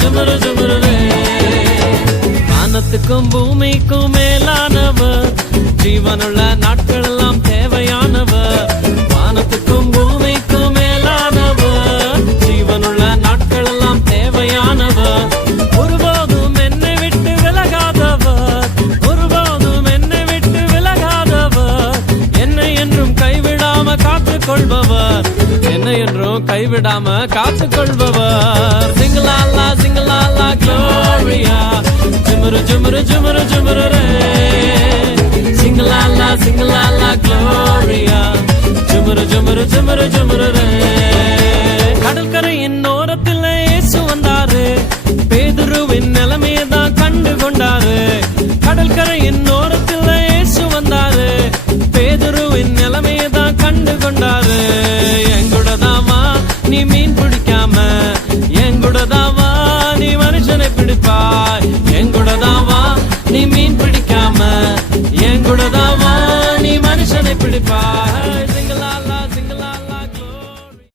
ஜுமுரு ஜுமுருவே. வானத்துக்கும் பூமிக்கும் மேலானவர், ஜீவனுள்ள நாட்கள் எல்லாம் தேவையானவர். வானத்துக்கும் பூமிக்கும் மேலானவர், ஜீவனுள்ள நாட்கள் எல்லாம் தேவையானவர். ஒருபோதும் என்னை விட்டு விலகாதவர், ஒருபோதும் என்னை விட்டு விலகாதவர். என்னை என்றும் கைவிடாம காத்துக் கொள்பவர், என்னை என்றும் கைவிடாம காத்துக் கொள்பவர். சிங்கலாலா சிங்கலாலா க்ளோரியா, ஜுமுரு ஜுமுரு ஜுமுரு